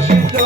Shit.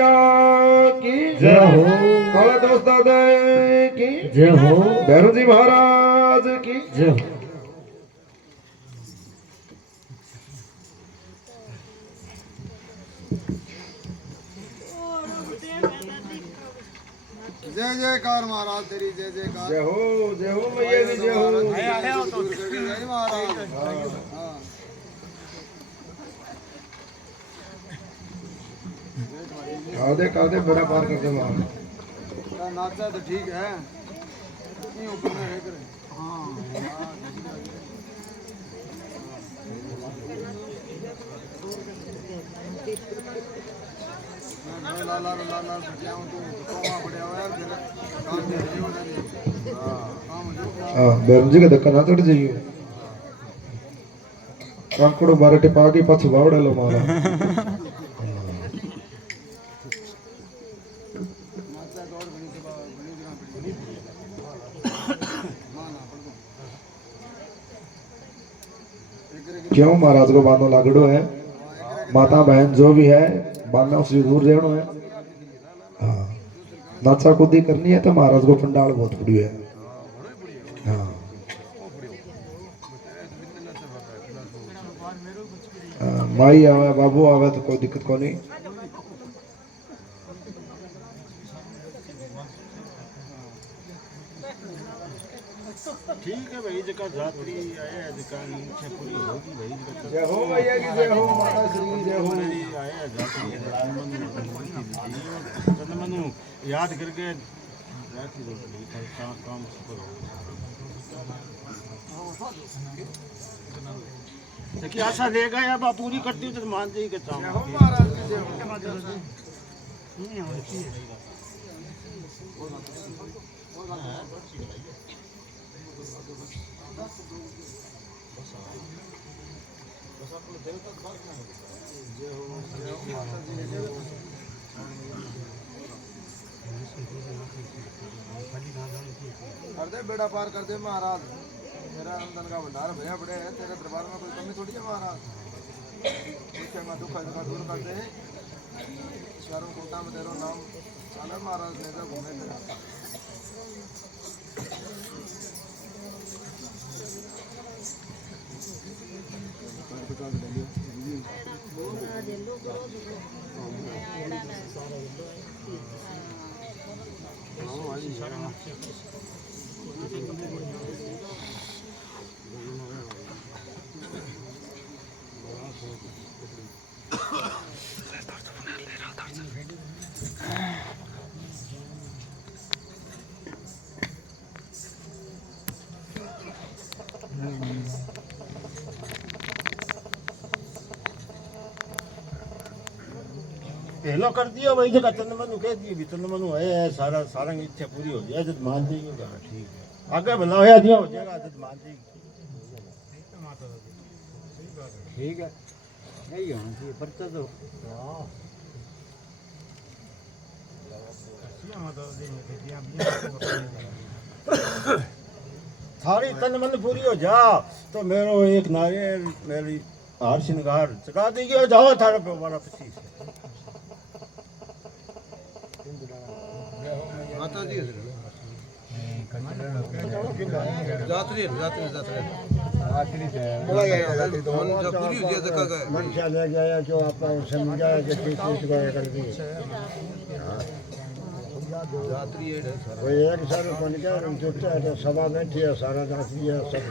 मैया की जय हो। काला दोस्ताद की जय हो। भैरव जी महाराज की जय हो। जय जयकार महाराज तेरी जय जयकार। जय हो मैया की जय हो। जय महाराज। हाँ। कर दे बड़ा पार कर दे महाराज। नाचा तो ठीक है, नहीं ऊपर में रह कर। हाँ लाला लाला बचाऊं तू कौवा बढ़िया हो यार, फिर काम में जीव दे। काम जो हाँ भैरव जी का धक्का ना तोड़ जाइए। काकड़ो बारे टिपा के पाछू बावड़ा लो मारा। नाचा दौड़ बड़ी से बड़ी गिरा पड़ी। माना पड़ गो। क्यों महाराज को बांधो लागड़ो है, माता बहन जो भी है बांधना से दूर रहना है। हाँ नाचा कूदी करनी है तो महाराज को पंडाल बहुत बड़ी है। हाँ माई आवे बाबू आवे तो कोई दिक्कत को नहीं। ठीक है भाई, जगह जात्री आया जगह इच्छा पूरी होगी भाई। जय हो मैया की जय हो, माता श्री जय हो। आया जात्री चंदमनु याद करके राखी दो काम करो। देखिए आशा लेगा या बा पूरी करती हूँ तो मान जाइए कि जय हो महाराज की जय हो। कर दे बेड़ा पार कर दे महाराज, मेरा आमदन का भंडार भया पड़े है, तेरे दरबार में कोई कमी थोड़ी है महाराज। दुख दूर कर दे, चारों कोटा में तेरा नाम चले महाराज, ले जा घूमे तेरा। पहलो कर दिया वही जगह चंदमनु कह दिए भी चंदमनु है सारा सारा की इच्छा पूरी हो जाए जब मान जाइए। ठीक है आगे भला होया दिया हो जाएगा जब मान जाइए। ठीक है यही होना चाहिए पर्चा तो। सारी तन मन पूरी हो जा तो मेरो एक नारियल मेरी हार श्रृंगार चढ़ा दीजिए, जाओ थारा पे वाला 25 माता जी जात्री जात्री जात्री बोला गया दोन जब पूरी हो गया तक गए मन से ले गया जो आपका समझा कि चीज को कर दी। जात्री है कोई एक साल बन गया चुपता है तो सभा बैठी है सारा जाती है सब।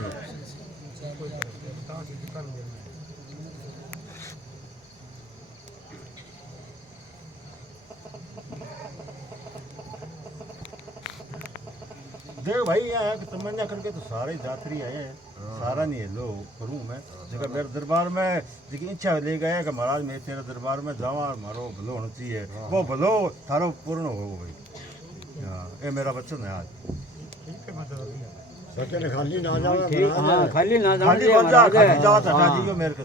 देख भाई यहाँ तमन्ना करके तो सारे जात्री आए हैं, सारा नहीं है लो करूँ मैं जगह मेरे दरबार में जिसकी इच्छा ले गया कि महाराज मैं तेरे दरबार में जावा मारो भलो होना चाहिए, वो भलो थारो पूर्ण हो भाई। हाँ ये मेरा वचन है आज। खाली ना जाओ खाली जा मेरे को